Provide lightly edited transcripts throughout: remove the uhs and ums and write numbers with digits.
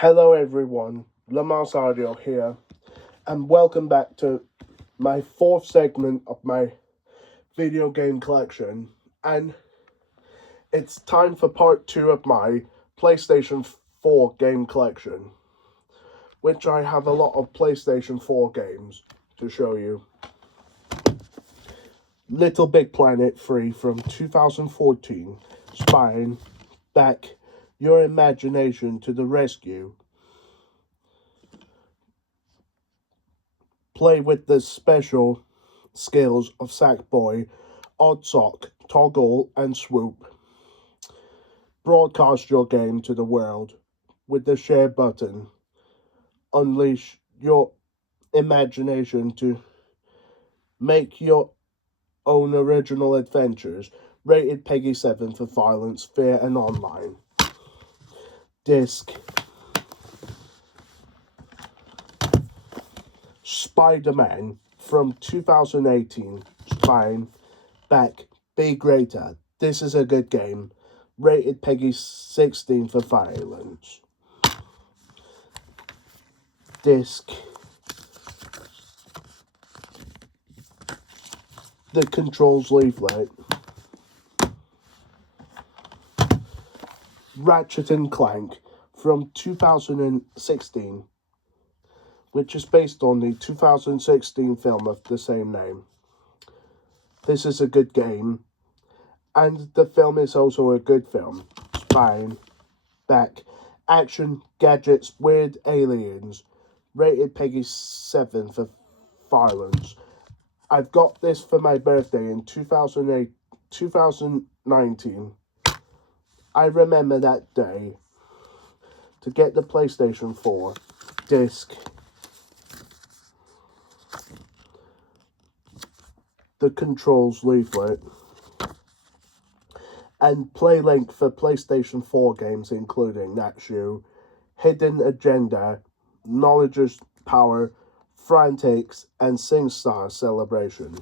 Hello everyone, Lamar's Audio here, and welcome back to my fourth segment of my video game collection. And it's time for part 2 of my PlayStation 4 game collection, which I have a lot of PlayStation 4 games to show you. Little Big Planet 3 from 2014, Spine, back your imagination to the rescue. Play with the special skills of Sackboy, Odd Sock, Toggle, and Swoop. Broadcast your game to the world with the share button. Unleash your imagination to make your own original adventures. Rated Peggy 7 for violence, fear, and online. Disc. Spider-Man from 2018. Spine. Back. Be greater. This is a good game. Rated Peggy 16 for violence. Disc. The Controls leaflet. Ratchet and Clank from 2016, which is based on the 2016 film of the same name. This is a good game, and the film is also a good film. Spine. Back. Action, gadgets, weird aliens. Rated Peggy 7 for violence. I've got this for my birthday in 2019. I remember that day to get the PlayStation 4 disc. The Controls leaflet. And play link for PlayStation 4 games including Natshu, Hidden Agenda, Knowledge is Power, Frantics, and SingStar Celebration.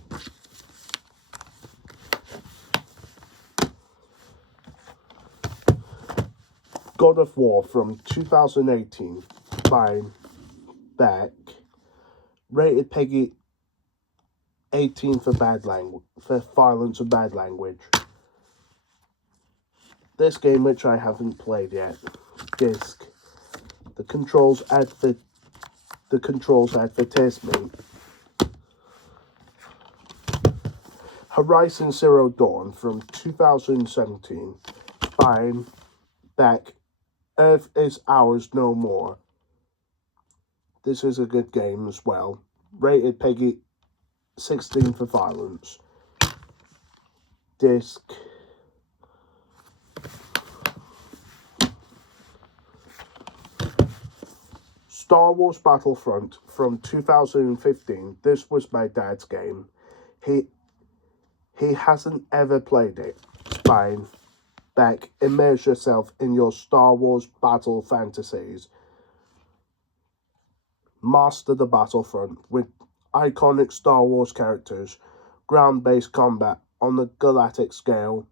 God of War from 2018. Fine. Back. Rated Peggy 18 for violence and bad language. This game, which I haven't played yet. Disc. The Controls advertisement. Horizon Zero Dawn from 2017. Fine. Back. Earth is Ours No More. This is a good game as well. Rated Peggy 16 for violence. Disc. Star Wars Battlefront from 2015. This was my dad's game. He hasn't ever played it. Fine. Back. Immerse yourself in your Star Wars battle fantasies. Master the Battlefront with iconic Star Wars characters. Ground-based combat on the galactic scale.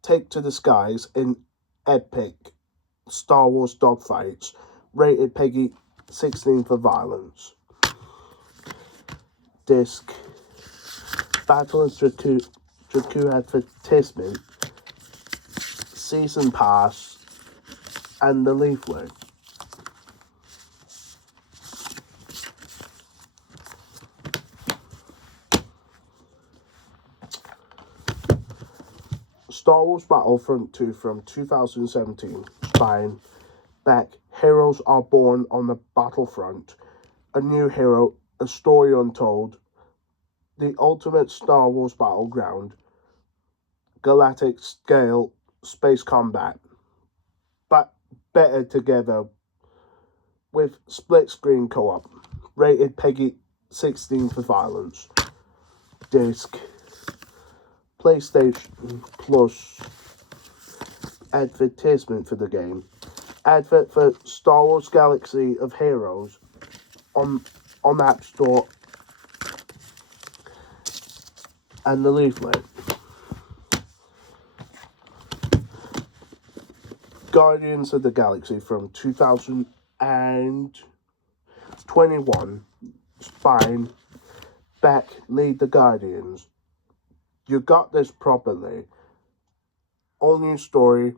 Take to the skies in epic Star Wars dogfights. Rated Peggy 16 for violence. Disc. Battle of Jakku advertisement. Season Pass. And the leaflet. Star Wars Battlefront 2 from 2017. Spine. Back. Heroes are born on the battlefront. A new hero, a story untold. The ultimate Star Wars battleground. Galactic scale space combat. But better together with split screen co-op. Rated Peggy 16 for violence. Disc. PlayStation Plus advertisement for the game. Advert for Star Wars Galaxy of Heroes on App Store and the leaflet. Guardians of the Galaxy from 2021. Spine. Back. Lead the Guardians. You got this properly. All new story.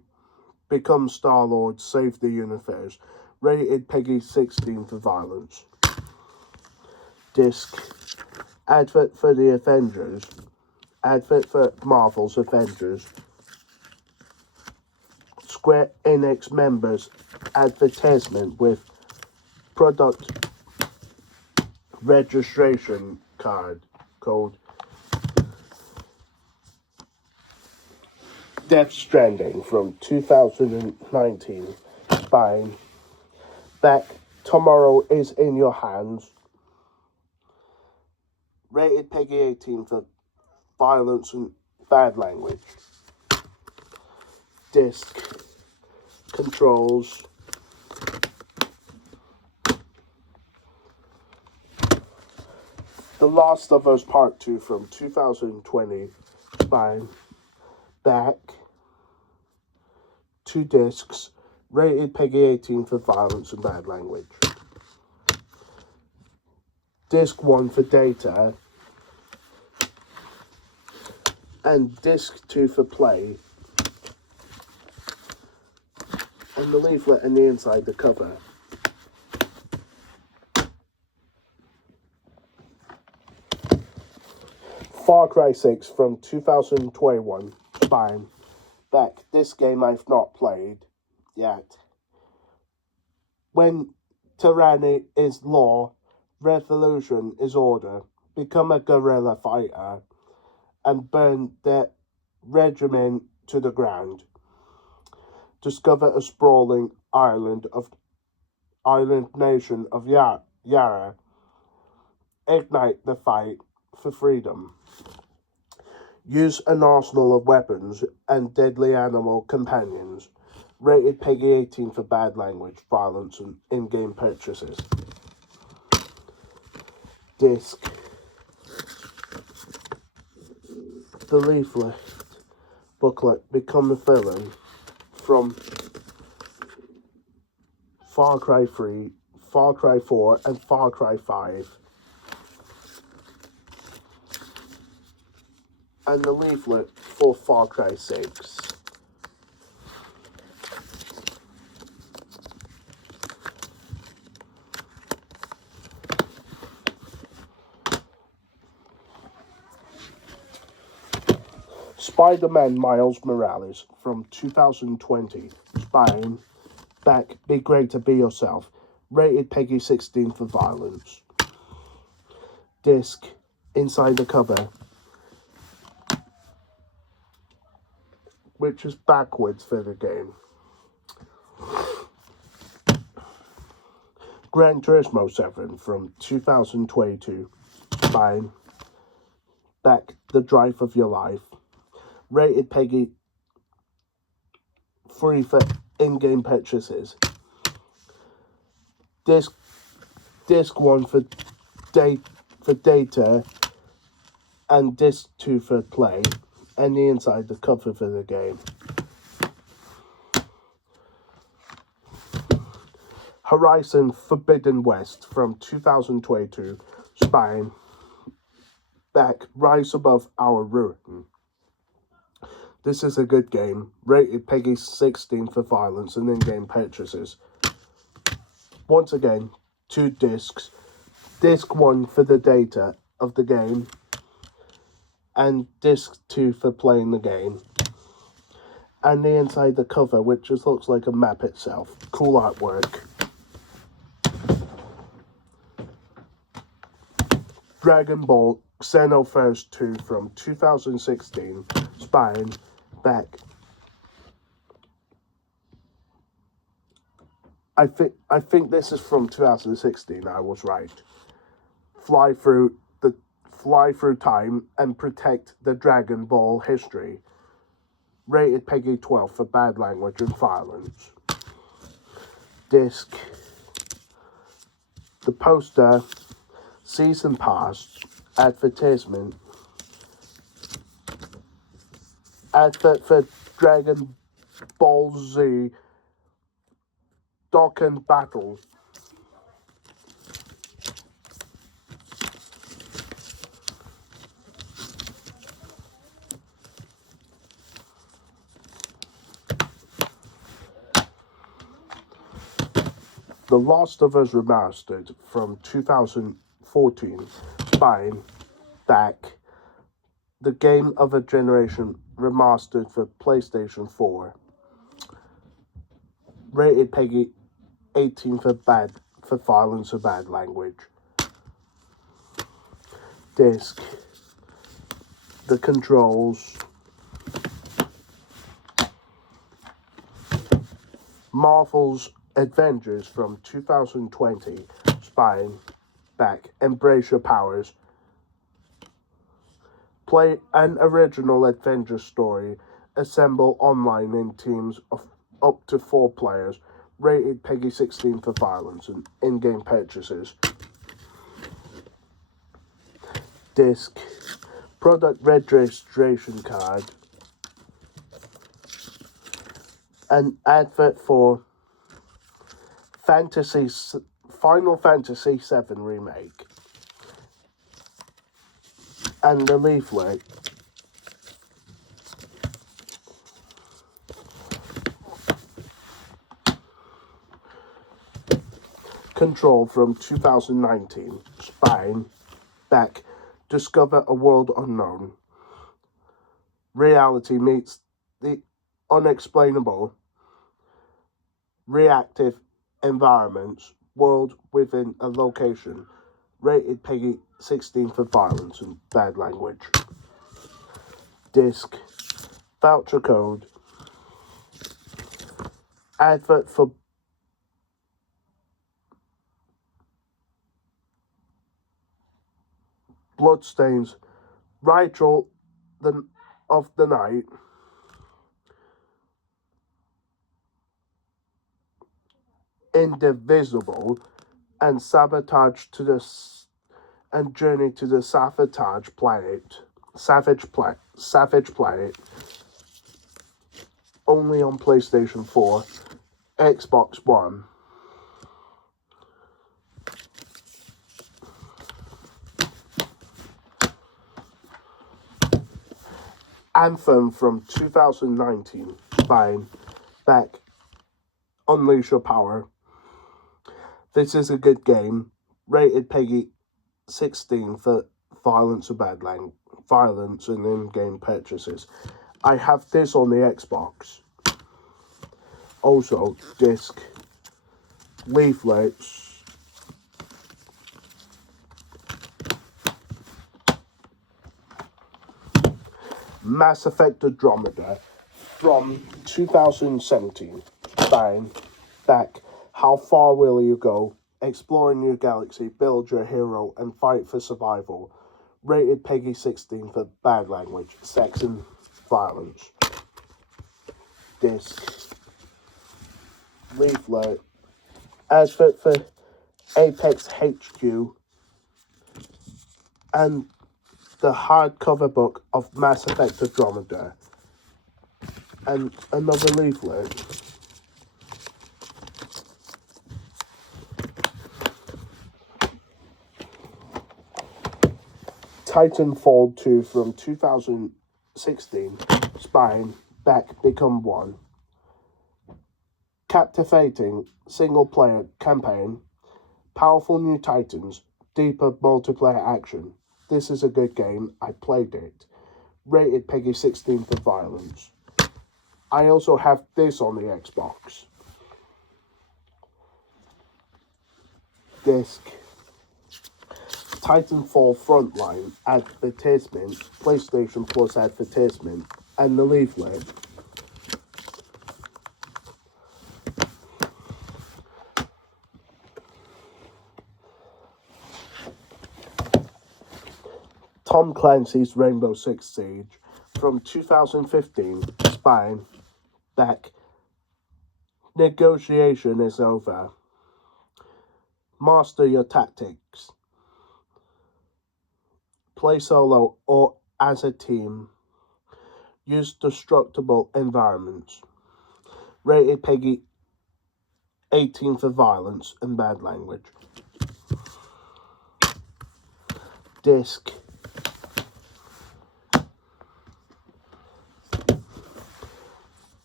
Become Star-Lord. Save the universe. Rated Peggy 16 for violence. Disc. Advert for the Avengers. Advert for Marvel's Avengers. Square Enix members advertisement with product registration code. Death Stranding from 2019. Spine. Back. Tomorrow is in your hands. Rated Peggy 18 for violence and bad language. Disc. Controls. The Last of Us Part 2 from 2020. Spine. Back. 2 discs. Rated Peggy 18 for violence and bad language. Disc 1 for data. And disc 2 for play. And the leaflet and the inside the cover. Far Cry 6 from 2021. Spine. Back. This game I've not played yet. When tyranny is law, revolution is order. Become a guerrilla fighter and burn the regiment to the ground. Discover a sprawling island nation of Yara. Ignite the fight for freedom. Use an arsenal of weapons and deadly animal companions. Rated Peggy 18 for bad language, violence, and in-game purchases. Disc. The leaflet booklet. Become the villain from Far Cry 3, Far Cry 4, and Far Cry 5. And the leaflet for Far Cry 6. Spider-Man Miles Morales from 2020. Spine. Back. Be great to be yourself. Rated Peggy 16 for violence. Disc. Inside the cover, which is backwards for the game. Gran Turismo 7 from 2022. Spine. Back. The drive of your life. Rated Peggy 3 for in-game purchases. Disc 1 for data and disc 2 for play, and the inside the cover for the game. Horizon Forbidden West from 2022. Spine. Back. Rise above our ruin. This is a good game. Rated Peggy 16 for violence and in-game purchases. Once again, 2 discs. Disc 1 for the data of the game, and disc 2 for playing the game. And the inside the cover, which just looks like a map itself. Cool artwork. Dragon Ball Xenoverse 2 from 2016. Spine. Back. I think this is from 2016. I was right. Fly through time and protect the Dragon Ball history. Rated Peggy 12 for bad language and violence. Disc. The poster. Season pass. Advertisement. Advert for Dragon Ball Z Dokkan Battle. The Last of Us Remastered from 2014, buying back the game of a generation remastered for PlayStation 4. Rated Peggy 18 for violence or bad language. Disc. The controls. Marvel's Avengers from 2020, spine back, embrace your powers. Play an original adventure story, assemble online in teams of up to 4 players, rated Peggy 16 for violence and in-game purchases. Disc, product registration card, an advert for Final Fantasy VII Remake, and the leaflet. Control from 2019, spine, back, discover a world unknown. Reality meets the unexplainable. Reactive environments, world within a location. Rated Peggy 16 for violence and bad language. Disc, voucher code. Advert for Bloodstains, Ritual of the Night, Indivisible, and Sabotage to the and Journey to the Savage Planet, only on PlayStation 4, Xbox One. Anthem from 2019, buying back, unleash your power. This is a good game, rated Peggy 16 for violence and in-game purchases. I have this on the Xbox. Also, disc, leaflets, Mass Effect Andromeda from 2017, bang, back, how far will you go? Explore a new galaxy, build your hero, and fight for survival. Rated Peggy 16 for bad language, sex, and violence. Disc, leaflet, advert for Apex HQ, and the hardcover book of Mass Effect Andromeda, and another leaflet. Titanfall 2 from 2016, spine, back, become one. Captivating single-player campaign, powerful new titans, deeper multiplayer action. This is a good game, I played it. Rated Peggy 16 for violence. I also have this on the Xbox. Disc, Titanfall Frontline advertisement, PlayStation Plus advertisement, and the leaflet. Tom Clancy's Rainbow Six Siege from 2015, spine, back, negotiation is over. Master your tactics. Play solo or as a team. Use destructible environments. Rated Peggy 18 for violence and bad language. Disc.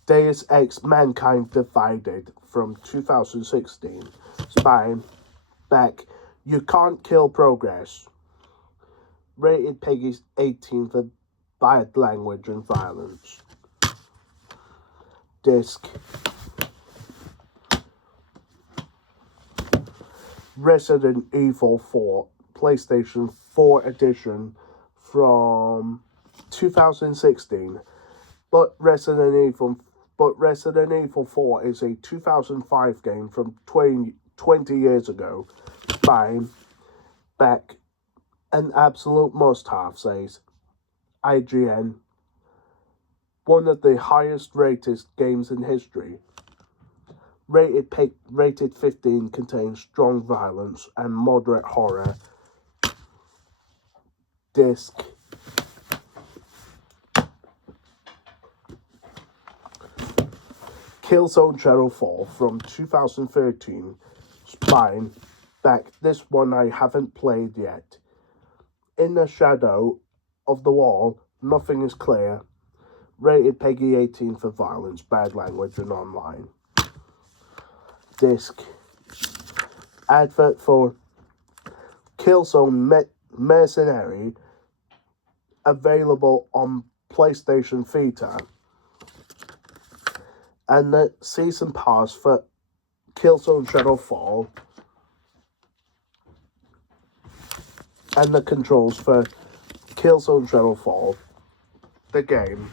Deus Ex Mankind Divided from 2016. Spine. Back. You Can't Kill Progress. Rated PEGI 18 for bad language and violence. Disc. Resident Evil 4 PlayStation 4 edition from 2016. But Resident Evil 4 is a 2005 game from 20 years ago. Fine. Back. An absolute must-have, says IGN. One of the highest rated games in history. Rated 15 contains strong violence and moderate horror. Disc. Killzone Shadowfall from 2013. Spine. Back. This one I haven't played yet. In the shadow of the wall, nothing is clear. Rated PEGI 18 for violence, bad language, and online. Disc. Advert for Killzone Mercenary, available on PlayStation Vita, and the season pass for Killzone Shadowfall, and the controls for Killzone Shadowfall, the game.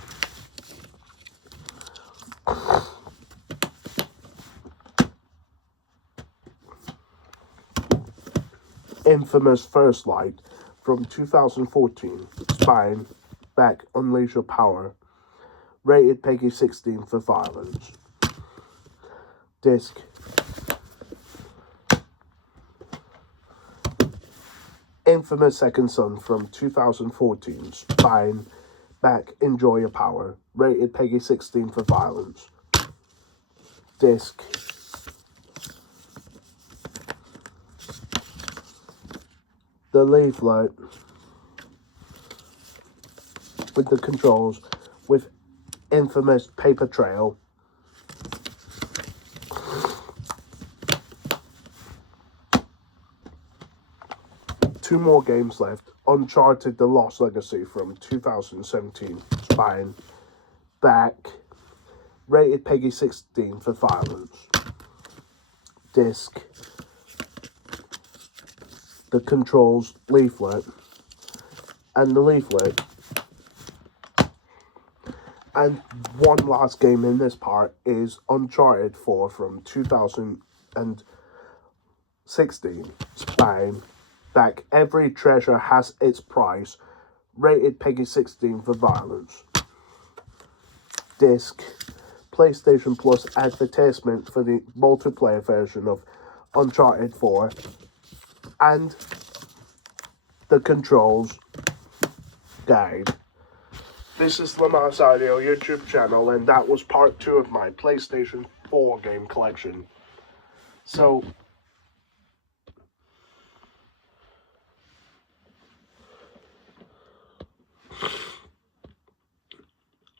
Infamous First Light from 2014. Spine. Back. Unleash Your Power. Rated PEGI 16 for violence. Disc. Infamous Second Son from 2014. Spine. Back. Enjoy Your Power. Rated PEGI 16 for violence. Disc. The leaflet with the controls with Infamous Paper Trail. Two more games left. Uncharted The Lost Legacy from 2017. Spine. Back. Rated PEGI 16 for violence. Disc. The controls leaflet. And the leaflet. And one last game in this part is Uncharted 4 from 2016. Spine. Back. Every treasure has its price. Rated PEGI 16 for violence. Disc. PlayStation Plus advertisement for the multiplayer version of Uncharted 4. And the controls guide. This is Lamar's Audio YouTube channel, and that was part 2 of my PlayStation 4 game collection. So,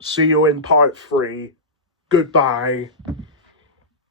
see you in part 3. Goodbye.